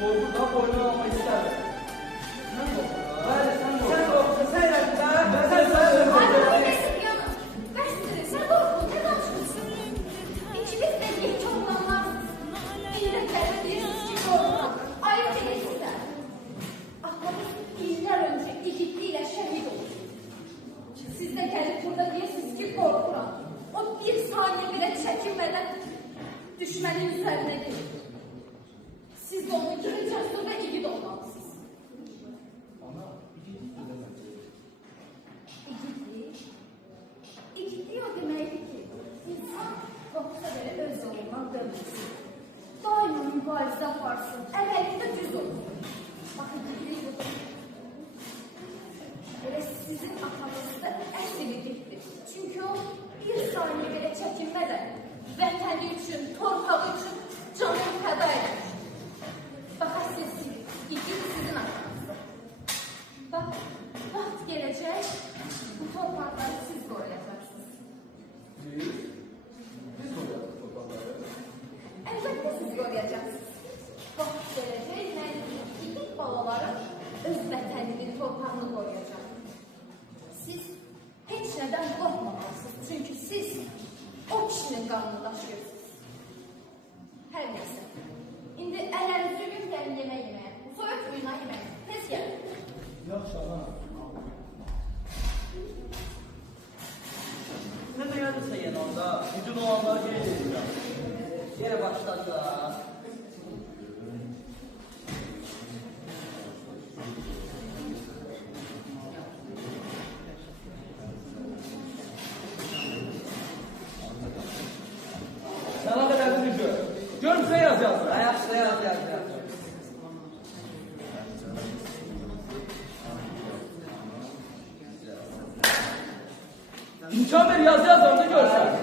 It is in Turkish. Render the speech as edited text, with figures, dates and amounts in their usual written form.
Korkudan boynuna almak isterdim. Sen korktun. Sen korktun, sen yaptın. Ay, neyse yanım. Kaçtırın, sen korktun, ne danışmışsın? İkimiz de geç olmamazsınız. Millete bilirsiniz ki korkmak. Ayrıca geçsinler. Ahmet yıllar önce İgitliyle şehit oldu. Siz de gelip burada diyorsunuz ki korkuram. O bir saniye bile çekinmeden düşmenin üzerine gelir. Siz de onun gibi cesur ve igid olmalısınız. İgidliği o demekdir ki insan korksa bile öz yolundan dönmesin. Daima mübarizə aparsın, əvvəlində düz olsun. Bakın igidliği budur. Böyle sizin atanız da əsl igiddir. Çünkü o bir saniye bile çekinmeden vətəni üçün, torpağı üçün canını fəda eder. Bakın siz igid sizin atanızdır. Bak, vaxt gələcək, bu torpaqları siz qoruyacaksınız. Biz koyalım toprakları. Elbette siz qoruyacaksınız. Vaxt gələcək, mən igid balalarım öz vətəninin torpağını qoruyacaq. Siz heç nədən qorxmamalısınız. Çünki siz o kişinin qanını daşıyırsınız. Hər neysə. İndi əllərinizi yuyun, gəlin yemək yeməyə. Soyuq suyuna yemək. Tez gəlin. Yaxşı ana. Sen de geldiyse yanımda. Bütün olanları geri edeceğim. Yere başladılar. Sana kadar bir gör. Gör bize yaz yazdı. Ayakta yaz. İmkan ver yaz yazlarını görsen.